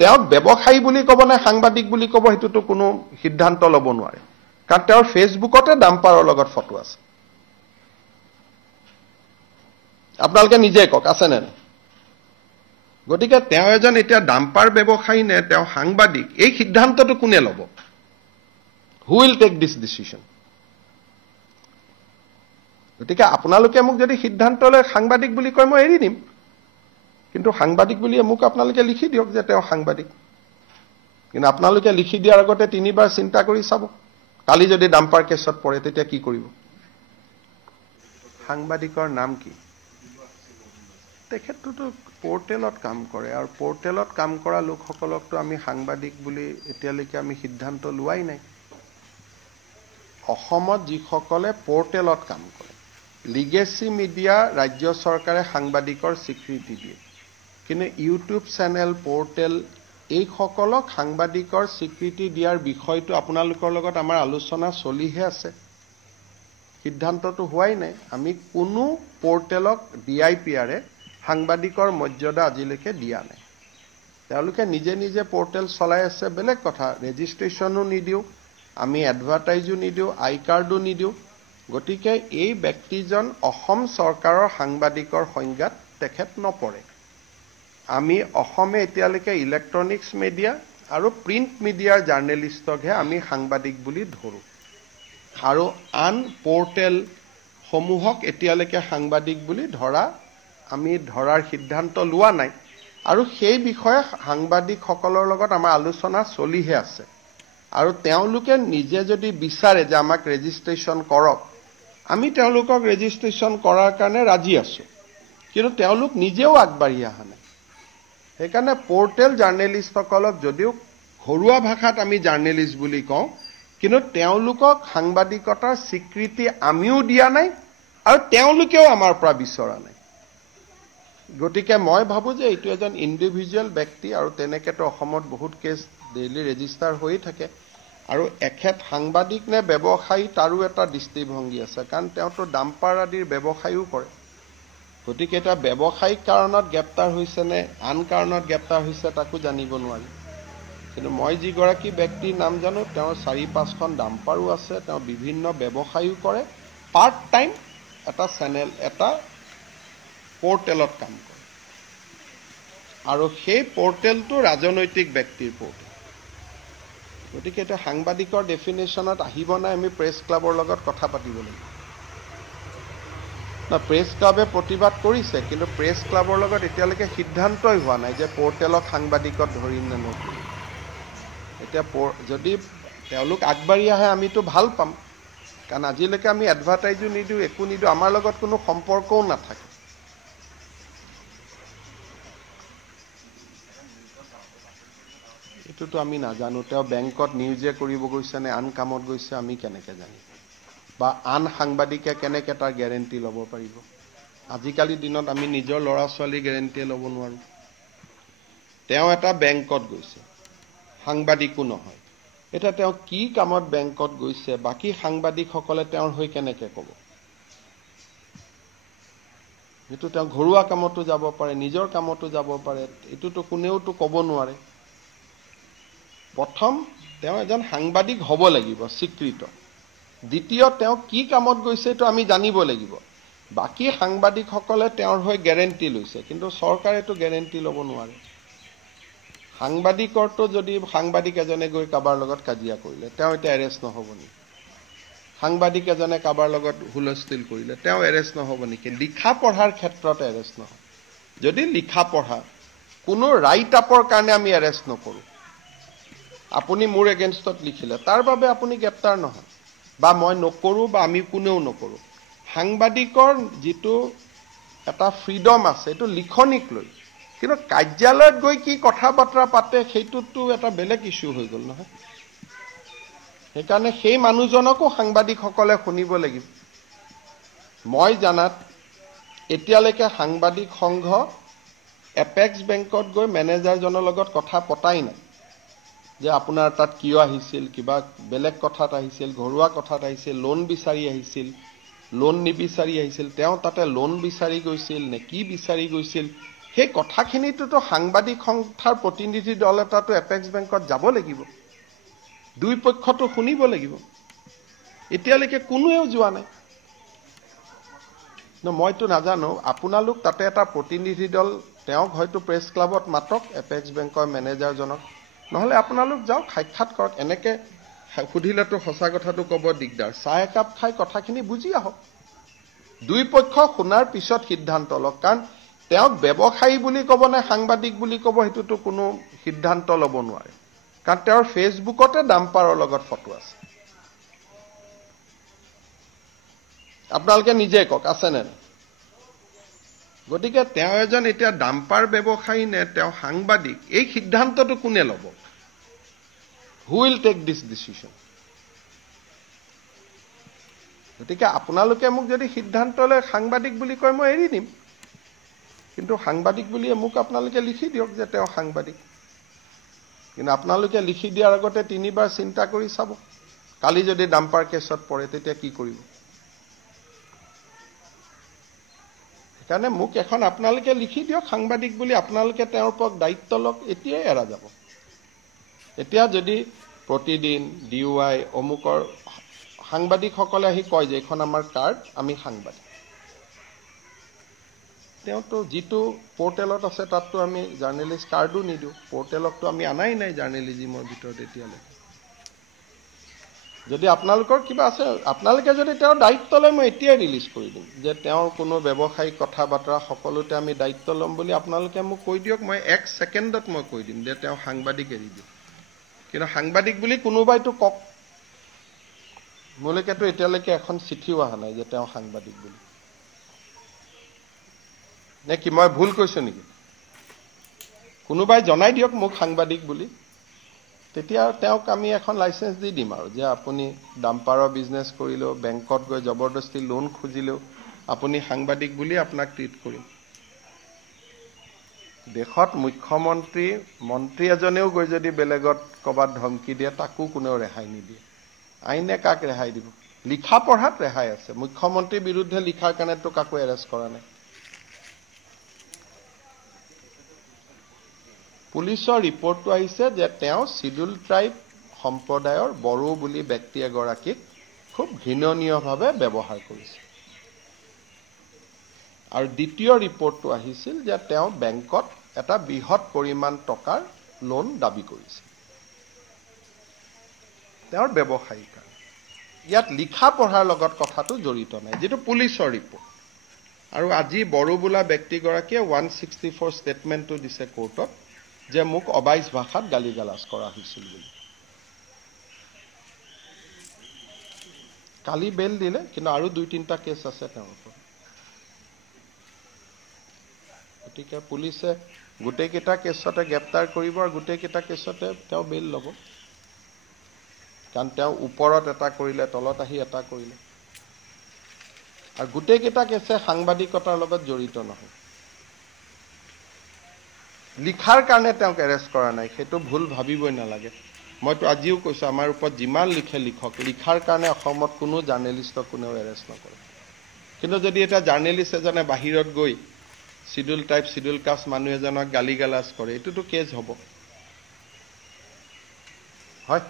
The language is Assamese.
তেওঁক ব্যৱসায়ী বুলি ক'ব নে সাংবাদিক বুলি ক'ব সেইটোতো কোনো সিদ্ধান্ত ল'ব নোৱাৰে, কাৰণ তেওঁৰ ফেচবুকতে ডাম্পাৰৰ লগত ফটো আছে। আপোনালোকে নিজে কওক আছেনে? গতিকে তেওঁ এজন এতিয়া ডাম্পাৰ ব্যৱসায়ী নে তেওঁ সাংবাদিক, এই সিদ্ধান্তটো কোনে ল'ব? Who will take this decision? গতিকে আপোনালোকে মোক যদি সিদ্ধান্ত লৈ সাংবাদিক বুলি কয় মই এৰি দিম, কিন্তু সাংবাদিক বুলি মোক আপোনালোকে লিখি দিয়ক যে তেওঁ সাংবাদিক। কিন্তু আপোনালোকে লিখি দিয়াৰ আগতে 3বাৰ চিন্তা কৰি চাব, কালি যদি ডাম্পাৰ কেছত পৰে তেতিয়া কি কৰিব? সাংবাদিকৰ নাম কি? তেখেতটোতো পোৰ্টেলত কাম কৰে, আৰু পোৰ্টেলত কাম কৰা লোকসকলকতো আমি সাংবাদিক বুলি এতিয়ালৈকে আমি সিদ্ধান্ত লোৱাই নাই। অসমত যিসকলে পোৰ্টেলত কাম কৰে, লিগেসি মিডিয়া ৰাজ্য চৰকাৰে সাংবাদিকৰ স্বীকৃতি দিয়ে, কিন্তু ইউটিউব চেনেল, পোৰ্টেল এইসকলক সাংবাদিকৰ স্বীকৃতি দিয়াৰ বিষয়টো আপোনালোকৰ লগত আমাৰ আলোচনা চলিহে আছে, সিদ্ধান্তটো হোৱাই নাই। আমি কোনো পোৰ্টেলক DIPRে সাংবাদিকৰ মৰ্যাদা আজিলৈকে দিয়া নাই। তেওঁলোকে নিজে নিজে পোৰ্টেল চলাই আছে, বেলেগ কথা, ৰেজিষ্ট্ৰেশ্যনো নিদিওঁ, আমি এডভাৰটাইজো নিদিওঁ, আই কাৰ্ডো নিদিওঁ। গতিকে এই ব্যক্তিজন অসম চৰকাৰৰ সাংবাদিকৰ সংজ্ঞাত তেখেত নপৰে। আমি অসমে এতিয়ালৈকে ইলেক্ট্ৰনিক্স মিডিয়া আৰু প্ৰিণ্ট মিডিয়াৰ জাৰ্নেলিষ্টকহে আমি সাংবাদিক বুলি ধৰোঁ, আৰু আন পোৰ্টেলসমূহক এতিয়ালৈকে সাংবাদিক বুলি আমি ধৰাৰ সিদ্ধান্ত লোৱা নাই, আৰু সেই বিষয়ে সাংবাদিকসকলৰ লগত আমাৰ আলোচনা চলিহে আছে। আৰু তেওঁলোকে নিজে যদি বিচাৰে যে আমাক ৰেজিষ্ট্ৰেশ্যন কৰক, আমি তেওঁলোকক ৰেজিষ্ট্ৰেশ্যন কৰাৰ কাৰণে ৰাজি আছোঁ, কিন্তু তেওঁলোক নিজেও আগবাঢ়ি অহা নাই। সেইকাৰণে পোৰ্টেল জাৰ্নেলিষ্টসকলক যদিও ঘৰুৱা ভাষাত আমি জাৰ্নেলিষ্ট বুলি কওঁ, কিন্তু তেওঁলোকক সাংবাদিকতাৰ স্বীকৃতি আমিও দিয়া নাই, আৰু তেওঁলোকেও আমাৰ পৰা বিচৰা নাই। গতিকে মই ভাবোঁ যে এইটো এজন ইণ্ডিভিজুৱেল ব্যক্তি, আৰু তেনেকেতো অসমত বহুত কেছ ডেইলি ৰেজিষ্টাৰ হৈয়ে থাকে, আৰু এখেত সাংবাদিক নে ব্যৱসায়ী তাৰো এটা দৃষ্টিভংগী আছে, কাৰণ তেওঁতো ডাম্পাৰ আদিৰ ব্যৱসায়ো কৰে। গতিকে এটা ব্যৱসায়িক কাৰণত গ্ৰেপ্তাৰ হৈছে নে আন কাৰণত গ্ৰেপ্তাৰ হৈছে তাকো জানিব নোৱাৰি। কিন্তু মই যিগৰাকী ব্যক্তিৰ নাম জানো, তেওঁৰ 4-5খন ডাম্পাৰো আছে, তেওঁ বিভিন্ন ব্যৱসায়ো কৰে, পাৰ্ট টাইম এটা চেনেল, এটা পোৰ্টেলত কাম কৰে, আৰু সেই পোৰ্টেলটো ৰাজনৈতিক ব্যক্তিৰ পোৰ্টেল। গতিকে এটা সাংবাদিকৰ ডেফিনেশ্যনত আহিব নাই, আমি প্ৰেছ ক্লাবৰ লগত কথা পাতিব লাগিব। প্ৰেছ ক্লাবে প্ৰতিবাদ কৰিছে, কিন্তু প্ৰেছ ক্লাবৰ লগত এতিয়ালৈকে সিদ্ধান্তই হোৱা নাই যে পোৰ্টেলক সাংবাদিকত ধৰিম নে নধৰিম। এতিয়া যদি তেওঁলোক আগবাঢ়ি আহে আমিতো ভাল পাম, কাৰণ আজিলৈকে আমি এডভাৰটাইজো নিদিওঁ, একো নিদিওঁ, আমাৰ লগত কোনো সম্পৰ্কও নাথাকে। এইটোতো আমি নাজানো, তেওঁ বেংকত নিউজে কৰিব গৈছে নে আন কামত গৈছে আমি কেনেকৈ জানিম, বা আন সাংবাদিকে কেনেকৈ তাৰ গেৰেণ্টি ল'ব পাৰিব? আজিকালি দিনত আমি নিজৰ ল'ৰা ছোৱালী গেৰেণ্টিয়ে ল'ব নোৱাৰোঁ। তেওঁ এটা বেংকত গৈছে, সাংবাদিকো নহয়, এতিয়া তেওঁ কি কামত বেংকত গৈছে বাকী সাংবাদিকসকলে তেওঁৰ হৈ কেনেকৈ ক'ব? এইটো তেওঁ ঘৰুৱা কামতো যাব পাৰে, নিজৰ কামতো যাব পাৰে, এইটোতো কোনেওতো ক'ব নোৱাৰে। প্ৰথম তেওঁ এজন সাংবাদিক হ'ব লাগিব স্বীকৃত, দ্বিতীয় তেওঁ কি কামত গৈছে এইটো আমি জানিব লাগিব। বাকী সাংবাদিকসকলে তেওঁৰ হৈ গেৰেণ্টি লৈছে, কিন্তু চৰকাৰেতো গেৰেণ্টি ল'ব নোৱাৰে। সাংবাদিকৰটো যদি সাংবাদিক এজনে গৈ কাৰোবাৰ লগত কাজিয়া কৰিলে তেওঁ এতিয়া এৰেষ্ট নহ'ব নেকি? সাংবাদিক এজনে কাৰোবাৰ লগত হুলস্থুল কৰিলে তেওঁ এৰেষ্ট নহ'ব নেকি? লিখা পঢ়াৰ ক্ষেত্ৰত এৰেষ্ট নহয়। যদি লিখা পঢ়া কোনো ৰাইট আপৰ কাৰণে আমি এৰেষ্ট নকৰোঁ, আপুনি মোৰ এগেইনষ্টত লিখিলে তাৰ বাবে আপুনি গ্ৰেপ্তাৰ নহয়, বা মই নকৰোঁ বা আমি কোনেও নকৰোঁ। সাংবাদিকৰ যিটো এটা ফ্ৰীডম আছে এইটো লিখনিক লৈ, কিন্তু কাৰ্যালয়ত গৈ কি কথা বতৰা পাতে সেইটোতো এটা বেলেগ ইস্যু হৈ গ'ল নহয়। সেইকাৰণে সেই মানুহজনকো সাংবাদিকসকলে শুনিব লাগিব। মই জানাত এতিয়ালৈকে সাংবাদিক সংঘ এপেক্স বেংকত গৈ মেনেজাৰজনৰ লগত কথা পতাই নাই যে আপোনাৰ তাত কিয় আহিছিল, কিবা বেলেগ কথাত আহিছিল, ঘৰুৱা কথাত আহিছিল, লোন বিচাৰি আহিছিল, লোন নিবিচাৰি আহিছিল, তেওঁ তাতে লোন বিচাৰি গৈছিল নে কি বিচাৰি গৈছিল সেই কথাখিনিতো সাংবাদিক সংস্থাৰ প্ৰতিনিধি দল এটাতো এপেক্স বেংকত যাব লাগিব, দুই পক্ষতো শুনিব লাগিব। এতিয়ালৈকে কোনোৱেও যোৱা নাই। মইতো নাজানো, আপোনালোক তাতে এটা প্ৰতিনিধি দল, তেওঁক হয়তো প্ৰেছ ক্লাবত মাতক, এপেক্স বেংকৰ মেনেজাৰজনক, নহ'লে আপোনালোক যাওক, সাক্ষাৎ কৰক। এনেকে সুধিলেতো সঁচা কথাটো ক'ব দিগদাৰ। চাহ একাপ খাই কথাখিনি বুজি আহক, দুই পক্ষ শুনাৰ পিছত সিদ্ধান্ত লওক। কাৰণ তেওঁক ব্যৱসায়ী বুলি ক'ব নে সাংবাদিক বুলি ক'ব, সেইটোতো কোনো সিদ্ধান্ত ল'ব নোৱাৰে। কাৰণ তেওঁৰ ফেচবুকতে ডাম্পাৰৰ লগত ফটো আছে। আপোনালোকে নিজে কওক, আছেনে? গতিকে তেওঁ এজন এতিয়া ডাম্পাৰ ব্যৱসায়ী নে তেওঁ সাংবাদিক, এই সিদ্ধান্তটো কোনে ল'ব? Who will take this decision? গতিকে আপোনালোকে মোক যদি সিদ্ধান্ত লৈ সাংবাদিক বুলি কয়, মই এৰি দিম। কিন্তু সাংবাদিক বুলিয়ে মোক আপোনালোকে লিখি দিয়ক যে তেওঁ সাংবাদিক। কিন্তু আপোনালোকে লিখি দিয়াৰ আগতে 3বাৰ চিন্তা কৰি চাব, কালি যদি ডাম্পাৰ কেছত পৰে তেতিয়া কি কৰিব। সেইকাৰণে মোক এখন আপোনালোকে লিখি দিয়ক সাংবাদিক বুলি, আপোনালোকে তেওঁৰ ওপৰত দায়িত্ব লওক, এতিয়াই এৰা যাব। এতিয়া যদি প্ৰতিদিন DUI অমুকৰ সাংবাদিকসকলে আহি কয় যে এইখন আমাৰ কাৰ্ড, আমি সাংবাদিক, তেওঁতো যিটো পৰ্টেলত আছে তাততো আমি জাৰ্নেলিষ্ট কাৰ্ডো নিদিওঁ, পৰ্টেলততো আমি আনাই নাই জাৰ্নেলিজিমৰ ভিতৰত এতিয়ালৈকে। যদি আপোনালোকৰ কিবা আছে, আপোনালোকে যদি তেওঁৰ দায়িত্ব লয়, মই এতিয়াই ৰিলিজ কৰি দিম যে তেওঁৰ কোনো ব্যৱসায়িক কথা বতৰা সকলোতে আমি দায়িত্ব ল'ম বুলি আপোনালোকে মোক কৈ দিয়ক। মই 1 ছেকেণ্ডত মই কৈ দিম যে তেওঁ সাংবাদিক এৰি দিম। কিন্তু সাংবাদিক বুলি কোনোবাইতো কওক। মোলৈকেতো এতিয়ালৈকে এখন চিঠিও অহা নাই যে তেওঁ সাংবাদিক বুলি। নে কি মই ভুল কৈছো নেকি? কোনোবাই জনাই দিয়ক মোক সাংবাদিক বুলি, তেতিয়া তেওঁক আমি এখন লাইচেন্স দি দিম আৰু যে আপুনি ডাম্পাৰৰ বিজনেছ কৰিলেও, বেংকত গৈ জবৰদস্তি লোন খুজিলেও আপুনি সাংবাদিক বুলি আপোনাক ট্ৰিট কৰিম। দেশত মুখ্যমন্ত্ৰী, মন্ত্ৰী এজনেও গৈ যদি বেলেগত ক'ৰবাত ধমকি দিয়ে, তাকো কোনেও ৰেহাই নিদিয়ে। আইনে কাক ৰেহাই দিব? লিখা পঢ়াত ৰেহাই আছে, মুখ্যমন্ত্ৰীৰ বিৰুদ্ধে লিখাৰ কাৰণেতো কাকো এৰেষ্ট কৰা নাই। পুলিচৰ ৰিপৰ্টটো আহিছে যে তেওঁ শিডিউল ট্ৰাইব সম্প্ৰদায়ৰ বড়ো বুলি ব্যক্তি এগৰাকীক খুব ঘৃণনীয়ভাৱে ব্যৱহাৰ কৰিছে। আৰু দ্বিতীয় ৰিপৰ্টটো আহিছিল যে তেওঁ বেংকত এটা বৃহৎ পৰিমাণ টকাৰ লোন দাবী কৰিছে তেওঁৰ ব্যৱসায়িক কাৰণে। ইয়াত লিখা পঢ়াৰ লগত কথাটো জড়িত নাই, যিটো পুলিচৰ ৰিপৰ্ট। আৰু আজি বড়ো বোলা ব্যক্তিগৰাকীয়ে 164 ষ্টেটমেণ্টটো দিছে কোৰ্টত যে মোক অবাইচ ভাষাত গালি গালাজ কৰা হৈছিল বুলি। কালি বেল দিলে, কিন্তু আৰু 2-3টা কেছ আছে তেওঁৰ ওপৰত। গতিকে পুলিচে গোটেইকেইটা কেছতে গ্ৰেপ্তাৰ কৰিব আৰু গোটেইকেইটা কেছতে তেওঁ বেল ল'ব। কাৰণ তেওঁ ওপৰত এটা কৰিলে, তলত আহি এটা কৰিলে। আৰু গোটেইকেইটা কেছে সাংবাদিকতাৰ লগত জড়িত নহয়। লিখাৰ কাৰণে তেওঁক এৰেষ্ট কৰা নাই, সেইটো ভুল ভাবিবই নালাগে। মইতো আজিও কৈছোঁ, আমাৰ ওপৰত যিমান লিখে লিখক, লিখাৰ কাৰণে অসমত কোনো জাৰ্নেলিষ্টক কোনেও এৰেষ্ট নকৰে। কিন্তু যদি এটা জাৰ্নেলিষ্ট এজনে বাহিৰত গৈ শিডিউল টাইপ, শিডিউল কাষ্ট মানুহ এজনক গালি গালাজ কৰে, এইটোতো কেছ হ'ব, হয়।